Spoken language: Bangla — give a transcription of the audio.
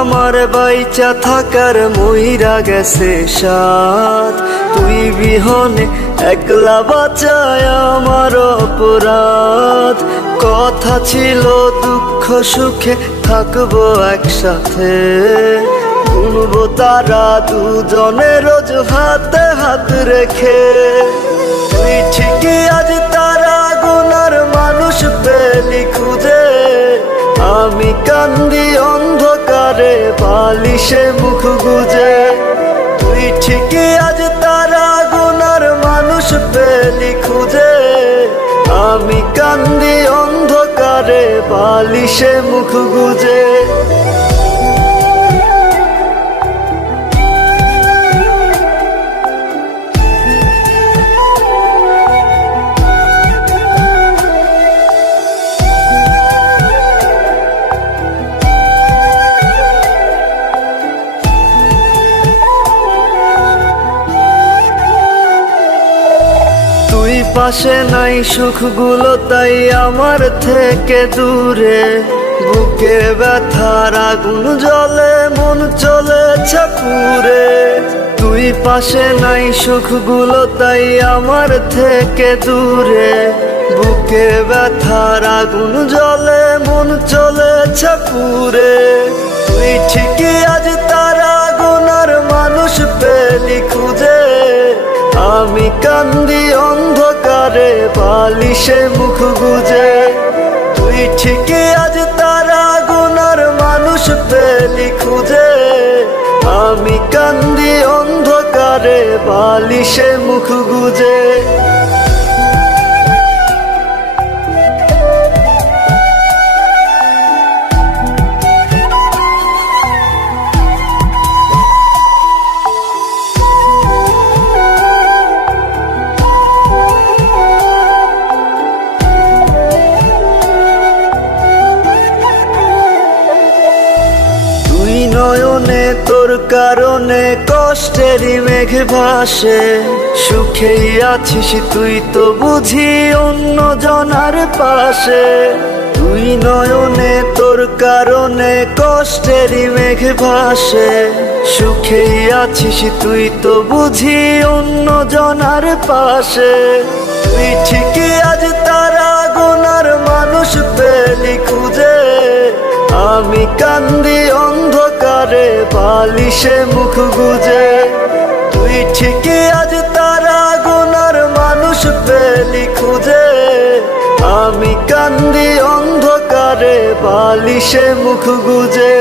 আমার বাইচা থাকার মইরা গেছে সাথ, তুই বিহনে একলা বাঁচায় আমার অপরাধ। কথা ছিল দুঃখ সুখে থাকবো একসাথে, গুনবো তারা দুজনে রোজ হাতে হাত রেখে। তুই ঠিকই আজ তারা গুনার মানুষ পেলি খুঁজে, আমি কান্দি অন্ধকারে বালিশে মুখ গুজে। তুই ঠিকই আজ তারা গুনার মানুষ পেলি খুঁজে, আমি কান্দি অন্ধকারে বালিশে মুখ গুজে। তুই পাশে নাই সুখগুলো তাই আমার থেকে দূরে, বুকে ব্যথার আগুন জ্বলে মন চলেছে পুড়ে। তুই পাশে নাই সুখগুলো তাই আমার থেকে দূরে, বুকে ব্যথার আগুন জ্বলে মন চলেছে পুড়ে। তুই ঠিকই আজ তারা গুনার মানুষ পেলি খুঁজে, আমি কান্দি অন্ধকারে বালিশে মুখ গুজে। তুই ঠিকই আজ তারা গুনার মানুষ পেলি খুঁজে, আমি কান্দি অন্ধকারে বালিশে মুখ গুজে। নয়নে তোর কারণে কষ্টেরই মেঘ ভাসে, সুখেই আছিস তুই তো বুঝি অন্য জনার পাশে। তুই নয়নে তোর কারণে কষ্টেরই মেঘ ভাসে, সুখেই আছিস তুই তো বুঝি অন্য জনার পাশে। তুই ঠিকই আজ তারা গুনার মানুষ পেলি খুঁজে, আমি কান্দি অন্ধকারে বালিশে মুখ গুজে। তুই ঠিকই আজ তারা গুনার মানুষ পেলি খুঁজে, আমি কান্দি অন্ধকারে বালিশে মুখ গুজে।